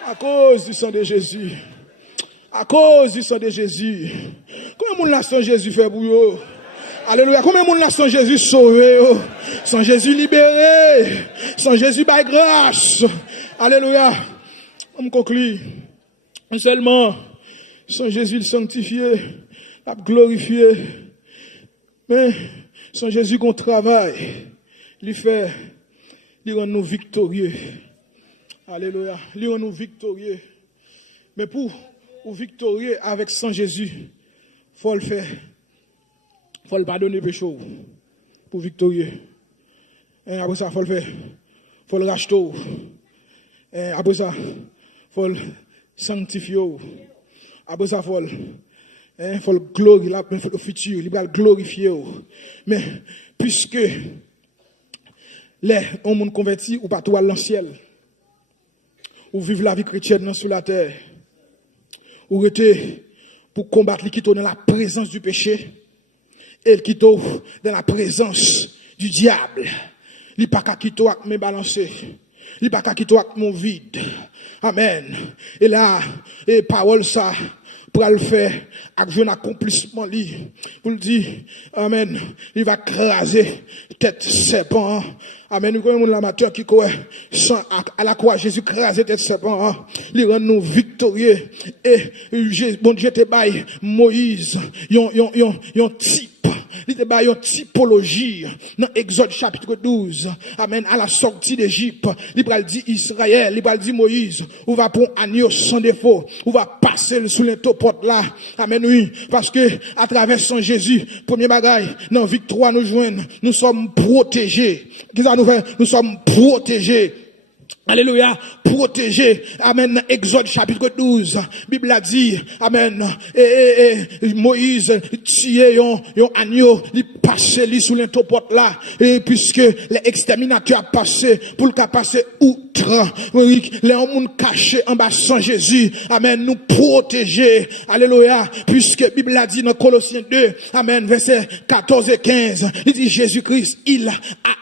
À cause du sang de Jésus. À cause du sang de Jésus. Combien de monde la sang Jésus fait pour vous? Alléluia. Combien de monde la sang Jésus sauvé? Sang Jésus libéré. Sang Jésus by grâce. Alléluia. On me conclut. Seulement, sang Jésus sanctifié, la glorifié. Mais, sans Jésus qu'on travaille, il fait, il rend nous victorieux. Alléluia. Il rend nous victorieux. Mais pour victorieux avec sans Jésus, faut le faire. Faut le pardonner péché. Pour victorieux. Et après ça, faut le faire. Faut le racheter. Et après ça, faut le sanctifier. Après ça, faut le glorifier, le futur, il va le glorifier. Mais, puisque les hommes convertis ou pas tout à l'ancien, ou vivre la vie chrétienne sur la terre, ou rester pour combattre les qui dans la présence du péché, et qui dans la présence du diable. Il n'y a pas qu'à quitter avec mes balancés. Il n'y a pas qu'à quitter avec mon vide. Amen. Et là, et parole ça, pour le faire, avec un accomplissement, pour le dire, amen, il va craser tête serpent. Amen. Nous connaissons l'amateur qui croit à la croix, Jésus crasé tête serpent. Il rend nous victorieux. Et bon Dieu te baille Moïse, yon type. Il te baille une typologie dans Exode chapitre 12. Amen. À la sortie d'Égypte, il va dire Israël, il va dire Moïse, on va pour agneau sans défaut, on va passer sous les topotes là. Amen, oui. Parce que, à travers son Jésus, premier bagaille, dans victoire nous joignent, nous sommes protégés. Qu'est-ce que ça nous fait? Nous sommes protégés. Alléluia, protégé. Amen. Exode chapitre 12. Bible a dit, amen. Moïse tié yon agneau, il passé li sous l'intopote là. Et puisque les exterminateurs passé pour le cas passer outre. Oui, les hommes cachés en bas sans Jésus. Amen. Nous protéger. Alléluia. Puisque Bible a dit dans Colossiens 2. Amen. Verset 14 et 15. Il dit Jésus-Christ, il a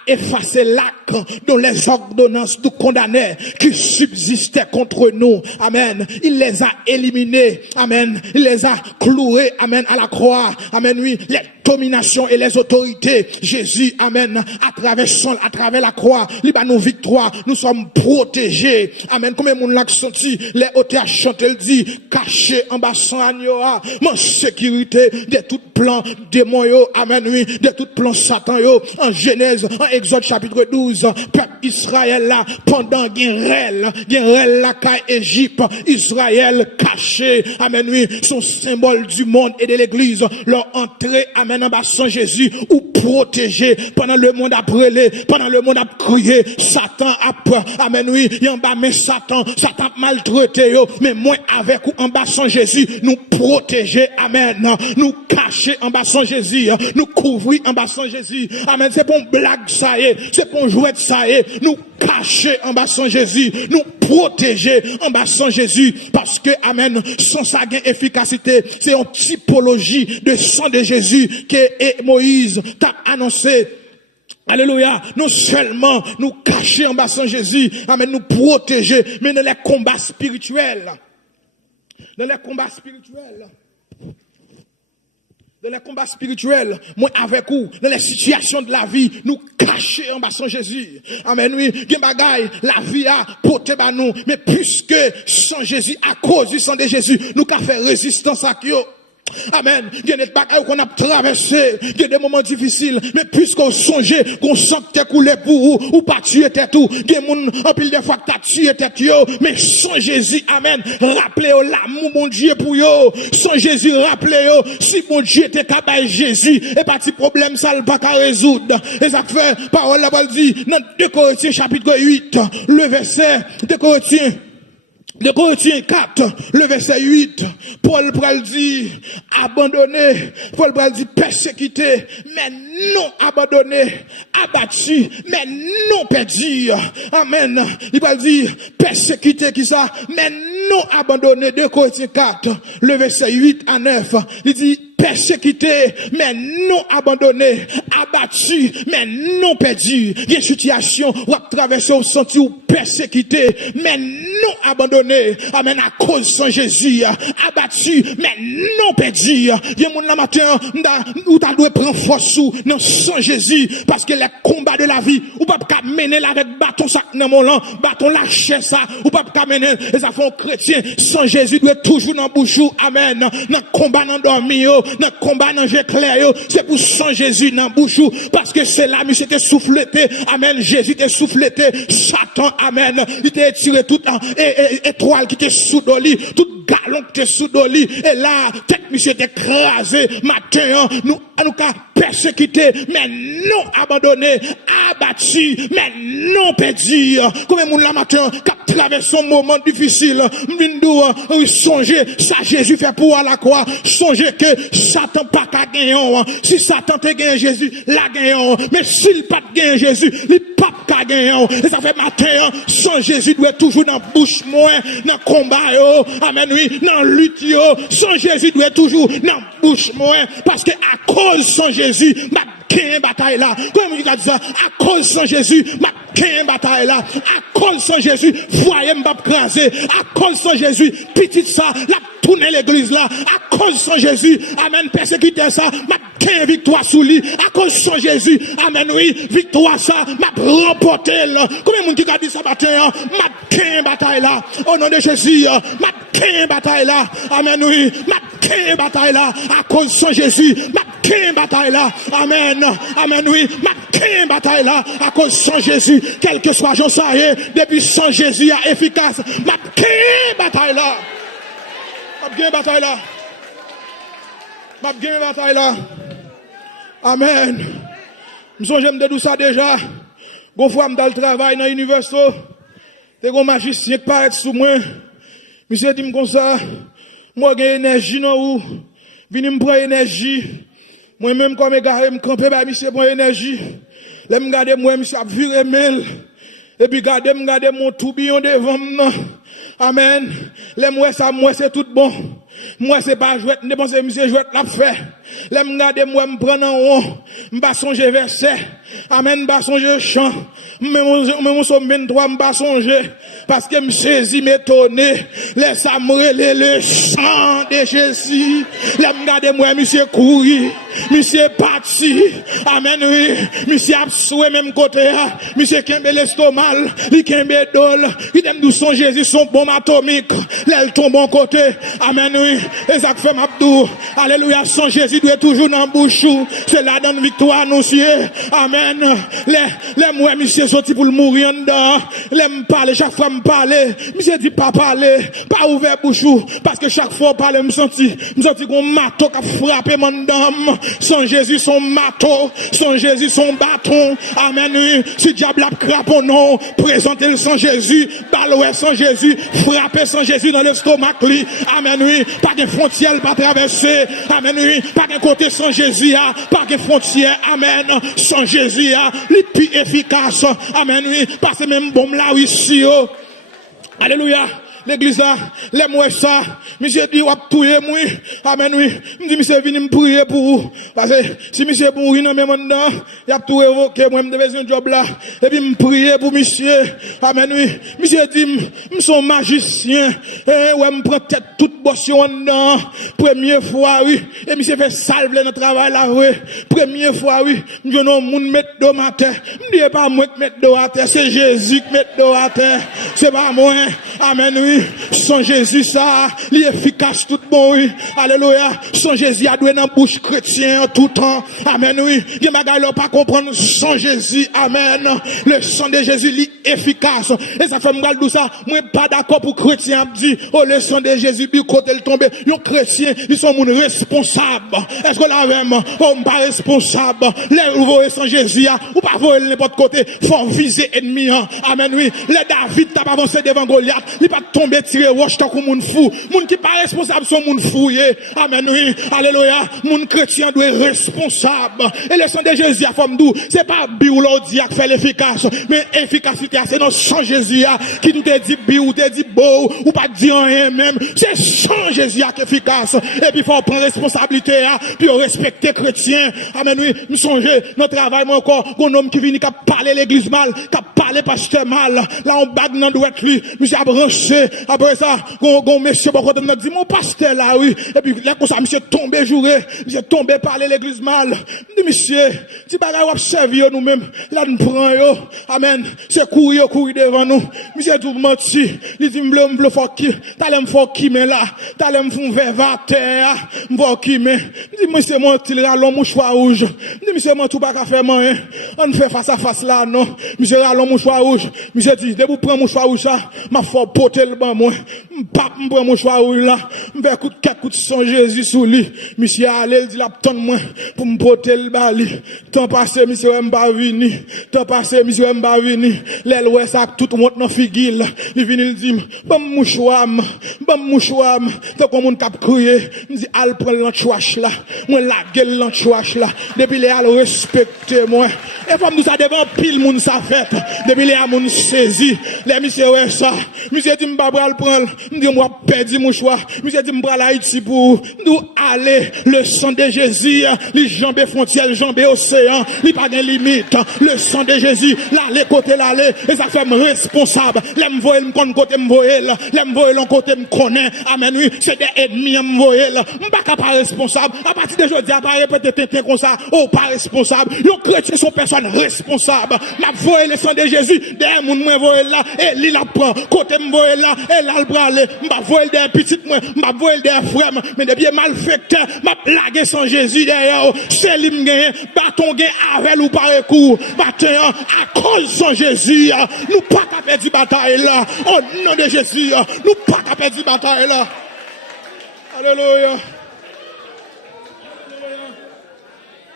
effacé l'acte dont les ordonnances nous condamnaient qui subsistaient contre nous. Amen. Il les a éliminés. Amen. Il les a cloués. Amen. À la croix. Amen. Oui. Les dominations et les autorités. Jésus. Amen. À travers la croix. Liba nous victoire. Nous sommes protégés. Amen. Combien moun l'a senti? Les auteurs chantent. Elle dit, caché en bas sans agneau. Mon sécurité de tout plan démon yo. Amen. Oui. De tout plan Satan yo. En Genèse. En Exode chapitre 12. Peuple Israël là. Pendant Guerrel la caille Égypte, Israël caché, amen, oui, son symbole du monde et de l'église, leur entrée, amen, en bas sans Jésus, ou protégé, pendant le monde a brûlé, pendant le monde a crié, Satan a, amen, oui, en bas, mais Satan maltraité, yo, mais moi avec ou en bas sans Jésus, nous protéger, amen, nous cacher en bas sans Jésus, nous couvrir en bas sans Jésus, amen, c'est pour une blague ça y est, c'est pour jouer ça y est, nous cacher en bas sans Jésus, nous protéger en bas sans Jésus, parce que, amen, sans sa gain efficacité, c'est une typologie de sang de Jésus que Moïse t'a annoncé. Alléluia. Non seulement nous cacher en bas sans Jésus, amen, nous protéger, mais dans les combats spirituels. Dans les combats spirituels. Dans les combats spirituels, moi avec vous, dans les situations de la vie, nous cacher en bas sans Jésus. Amen, oui, gen bagay, la vie a porté ba nous, mais puisque sans Jésus, à cause du sang de Jésus, nous qu'a fait résistance à Dieu. Amen. Il y a des bagailles qu'on a traversé, il y a des moments difficiles, mais puisqu'on songe, qu'on sent que t'es coulé pour vous, ou pas tuer tête tout, il y a des gens, en pile de fois que t'as tué tête yo, mais sans Jésus, amen, rappelez-vous l'amour, mon Dieu, pour yo, sans Jésus, rappelez-vous, si mon Dieu était capable Jésus, et pas de problème, ça le pas qu'à résoudre. Et ça fait, parole la parole dit, dans 2 Corinthiens chapitre 8, le verset, 2 Corinthiens 4, le verset 8, Paul pral dit, abandonné, Paul pral dit, persécuté, mais non abandonné, abattu, mais non perdu. Amen. Il pral dire, persécuté qui ça, mais non abandonné. 2 Corinthiens 4, le verset 8 à 9, il dit, persécuté, mais non abandonné, abattu, mais non perdu. Il y a une situation où à traverser au senti ou persécuté, mais non abandonné, amen, à cause sans Jésus, abattu, mais non perdu. Il y a mon la matin, où t'as dû prendre force non sans Jésus, parce que les combats de la vie, ou pas qu'à mener là avec bâton ça, dans mon lan, bâton lâcher ça, ou pas qu'à mener, les affaires chrétiens, sans Jésus, doit toujours dans bouchou, amen, dans combat dans dormi, dans combat dans j'éclair, c'est pour sans Jésus dans bouchou, parce que c'est là, monsieur t'es souffleté, amen, Jésus t'es souffleté, Satan, amen, il t'a tiré toute étoile qui t'est sous doli, tout galon qui t'est sous doli, et là, tête monsieur t'est écrasé, matin, nous qu'a persécuté, mais non abandonné, abattu, mais non perdu. Comme moun la matin, qui traverse un moment difficile, m'vindou, songez, ça Jésus fait pour à la croix, songez que Satan pas qu'à gagner, si Satan te gagne Jésus, la gagne, mais s'il pas gagne Jésus, il pas qu'à gagner, et ça fait matin, sans Jésus doit toujours dans bouche moins, dans combat, amen, oui, dans lutte, sans Jésus doit toujours dans bouche moins, parce que à cause sans Jésus, ma qu'une bataille là. Comment on dit ça? À cause sans Jésus, ma qu'une bataille là. À cause sans Jésus, foyer m'a crasé. À cause sans Jésus, petite ça, la tourner l'église là. À cause sans Jésus, amen, persécuter ça, ma qu'une victoire sous lui. À cause sans Jésus, amen, oui, victoire ça, m'a remporté là. Comment on dit ça matin? Ma qu'une bataille là. Au nom de Jésus, ma qu'une bataille là. Amen, oui, ma qu'une bataille là. À cause sans Jésus, ma qu'une bataille là. Amen. Amen, oui. Ma qu'une bataille là. À cause sans Jésus. Quel que soit, j'en sais, depuis sans Jésus, efficace. Ma qu'une bataille là. Ma qu'une bataille là. Ma qu'une bataille là. Amen. J'aime de tout ça déjà. Gon fois, dans le travail, dans l'université, t'es un magicien qui paraît sous moi. Monsieur dit comme ça. Moi, j'ai énergie, non, ou. Vini me prendre énergie. Moi-même, comme égaré, me camper, bah, monsieur, prend énergie. Là, me garder, moi, monsieur, a viré mail. Et puis, garder mon tourbillon devant moi. Amen. Là, moi, ça, moi, c'est tout bon. Moi, c'est pas jouet, ne pensez, monsieur, jouet la fait. Là, me garder, moi, me prendre en haut. M'pas songer verset. Amen, m'pas songer chant. Même somme 23, m'pas songer. Parce que m'saisis m'étonner. Laisse à me le sang de Jésus. Là, me garder, moi, monsieur, courir. Monsieur parti. Amen, oui. Monsieur absoué même côté. Monsieur kembe l'estomac. Li kembe dol. Il aime d'où son Jésus, son bombe atomique. Là, elle tombe bon côté. Amen, oui. Et ça fait m'abdou. Alléluia, son Jésus doit toujours dans bouche. C'est là dans victoire annoncée. Amen. Les moi, monsieur, sorti pour le mourir en dedans. Les me parler, chaque fois me parler. Monsieur dit pas parler. Pas ouvert bouche. Parce que chaque fois parler, me senti qu'on marteau qui a frappé mon dame. Sans Jésus, son marteau. Sans Jésus, son bâton. Amen. Oui. Si diable a crapon, non. Présentez-le sans Jésus. Baloué sans Jésus. Frappé sans Jésus dans l'estomac, lui. Amen. Oui. Pas de frontière, pas traverser. Amen. Oui. Pas de côté sans Jésus. Pas de frontière. Amen. Sans Jésus. Les plus efficaces. Amen. Oui. Parce que même bon là, ici. Alléluia. L'église là, les moi ça, monsieur dit, wap touye moi, amen oui, me dit, monsieur vini me prier pour vous, parce que si monsieur pour vous, non, mais maintenant, y a tout évoqué, moi, me devais un job là, et puis me prier pour monsieur, amen oui, monsieur dit, me son magicien, et ouais, me prend tête toute boisson dedans, première fois, oui, et monsieur fait salve dans le travail là, oui, première fois, oui, je non, moun mettre d'eau à terre, me dit, pas moi qui mettre d'eau à terre, c'est Jésus qui met d'eau à terre, c'est pas moi, amen oui. Sans Jésus, ça, il est efficace tout bon, oui. Alléluia. Sans Jésus, a doué dans bouche chrétien tout temps. Amen, oui. Il m'a pas comprendre sans Jésus. Amen. Le sang de Jésus, il est efficace. Et ça fait me tout ça. Moi, pas d'accord pour chrétien, dit, oh, le sang de Jésus, puis côté le tombe. Les chrétiens, ils sont mon responsables. Est-ce que là, même, oh, pas responsable. Les ouvriers sans Jésus, ou pas voler n'importe côté. Faut viser ennemi, Amen, oui. Les David, t'as pas avancé devant Goliath. Il pas tomber tomber tirer roche tant qu'on moun fou. Moun qui pas responsable sont moun fouillé. Amen, oui. Alléluia. Moun chrétien doit être responsable. Et le sang de Jésus a forme d'où? C'est pas biologie qui fait l'efficace, mais efficacité, c'est notre sang Jésus qui nous te dit bi ou te dit beau ou pas dire rien même. C'est sang Jésus qui est efficace. Et puis, il faut prendre responsabilité, puis respecter chrétien. Amen, oui. Nous songeons, notre travail, moi encore, un homme qui vient, qui a parlé l'église mal, qui a parlé pasteur mal. Là, on bague dans le doigt lui. Monsieur a branché. Après ça, un monsieur, on dit, mon pasteur là, oui. Et puis, là, comme ça, monsieur tombé jouré. Monsieur tombé parler l'église mal. Je dis, monsieur, si bagay wap servi nous-mêmes, là, nous prenons yo. Amen. C'est courir devant nous. Monsieur tout menti. Il dit, m'ble faut qui, t'allais m'fou qui, mais là, t'allais m'fou vers terre, m'fou qui, mais. Je dis, monsieur, mon til ralon mouchoir rouge. Je dis, monsieur, mon tout pas qu'à faire moyen. On fait face à face là, non. Monsieur ralon mouchoir rouge. Monsieur dit, dès vous prenez mouchoir rouge ça, m'a faut porter le ban moi. M'pap m'prend mouchoir rouge là. M'fait quelques coups de son Jésus sous lui. Monsieur allé, il dit la tonne moi pour me porter le bali. Temps passé, monsieur m'pa vini. Temps passé, monsieur m'pa vini. L'aile ouais ça tout monte dans figil. Il vient il dit, bon mouchoir, tant qu'on monde cap crier, il dit al prendre l'enchouache là. Moi la gueule l'enchouache là. Depuis les al respecter moi. Et comme nous ça devant pile moun ça fait. Depuis les a moun saisi. Les monsieur ouais ça. Monsieur dit m'pa bral prendre. M'dit moi perdu mouchoir. Monsieur dit m'bral Haïti pour nous aller le sang de Jésus, les jambes frontières, jambes océan, il pas de limite. Le sang de Jésus, là les côtés là et ça fait me responsable. L'aime voyer me connaît côté me voyer, l'aime voyer l'on côté me connaît. Amen oui, c'est des ennemis me voyer. M'pas pas responsable. À partir de aujourd'hui, à pas répéter comme ça, oh pas responsable. Les chrétiens sont personnes responsables. M'a voyer le sang de Jésus, derrière moun me voyer là et li la prend. Côté me voyer là et là le bras m'pas voyer des petites moi, m'pas voyer des frères mais des bien malfaiteurs, m'a plagué sans Jésus derrière. C'est lui m'gagne, bâton gagne avec ou par recours. Bâton à cause sans Jésus, nous pas qu'à perdre bataille là. Au nom de Jésus, nous pas qu'à perdre bataille là. Alléluia.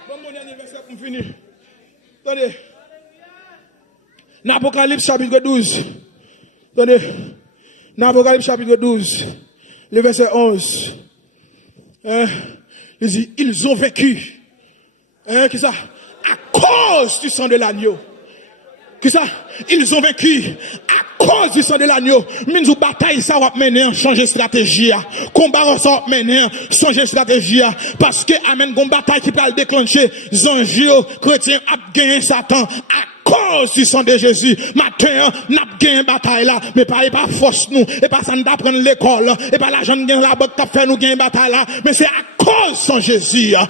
Bon dernier verset pour finir. Attendez. Dans Apocalypse chapitre 12. Attendez. Dans Apocalypse chapitre 12, le verset 11. Il dit, ils ont vaincu. Qu'est-ce ça? À cause du sang de l'agneau. Qu'est-ce ça? Ils ont vaincu à cause du sang de l'agneau. Mais nous bataille ça va mener, changer stratégie. Combat ça va mener, changer stratégie. Parce que amen, une bataille qui peut le déclencher. Zanjio, chrétien, a gagné Satan. Cause du sang de Jésus. Matin, n'a gagné bataille là, mais pas force nous, et pas ça nous d'apprendre l'école, et pas l'argent gagne la banque qui fait nous gagner bataille là, mais c'est à cause sans Jésus, à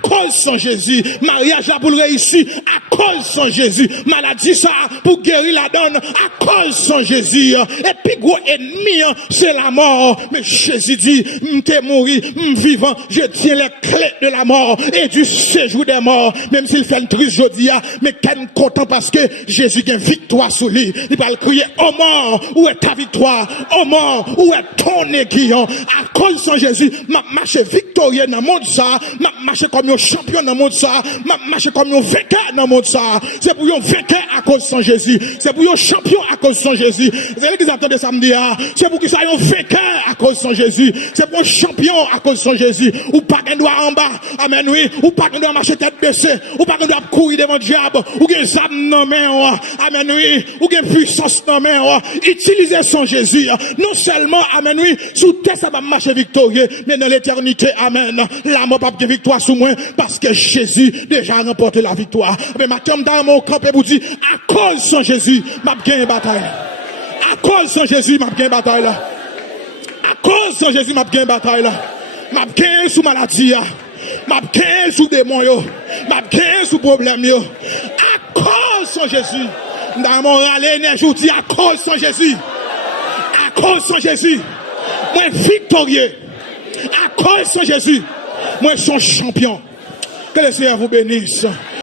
cause sans Jésus, mariage là pour réussir, à cause sans Jésus, maladie ça pour guérir la donne, à cause sans Jésus, et puis gros ennemi c'est la mort, mais Jésus dit, m'te mouru, vivant, je tiens les clés de la mort et du séjour des morts, même s'il fait une triste jodia, mais qu'elle content parce que Jésus a une victoire sur lui. Il va le crier, oh mort, où est ta victoire? Oh mort, où est ton aiguillon? À cause de Jésus, m'a marché victorieux dans le monde ça, m'a marché comme un champion dans le monde ça, m'a marché comme un vainqueur dans le monde ça. C'est pour un vainqueur à cause de Jésus. C'est pour un champion à cause de Jésus. C'est ce qu'ils attendent samedi. C'est pour qu'ils soient un vainqueur à cause de Jésus. C'est pour un champion à cause de Jésus. Ou pas qu'un doigt en bas. Amen, oui. Ou pas qu'un doigt marcher tête baissée. Ou pas qu'un doigt courir devant le diable. Ou qu'un zam dans main. Amen, oui. Ou qu'un puissance dans main. Utilisez son Jésus. Non seulement, amen, oui. Sous terre, ça va marcher victorieux. Mais dans l'éternité, amen. La mort pas de victoire sous moi. Parce que Jésus déjà remporté la victoire. Mais maintenant, dans mon camp, et vous dit, à cause de Jésus, m'a gagné bataille. À cause de Jésus, m'a gagné bataille là. À cause de Jésus, m'a gagné bataille là. M'a gagné sous maladie. M'a gagné sous démon yo. M'a gagné sous problème yo. À cause de Jésus. Dans mon râle, je vous dis à cause de Jésus. À cause de Jésus. Moi victorieux. À cause de Jésus. Moi son champion. Que le Seigneur vous bénisse.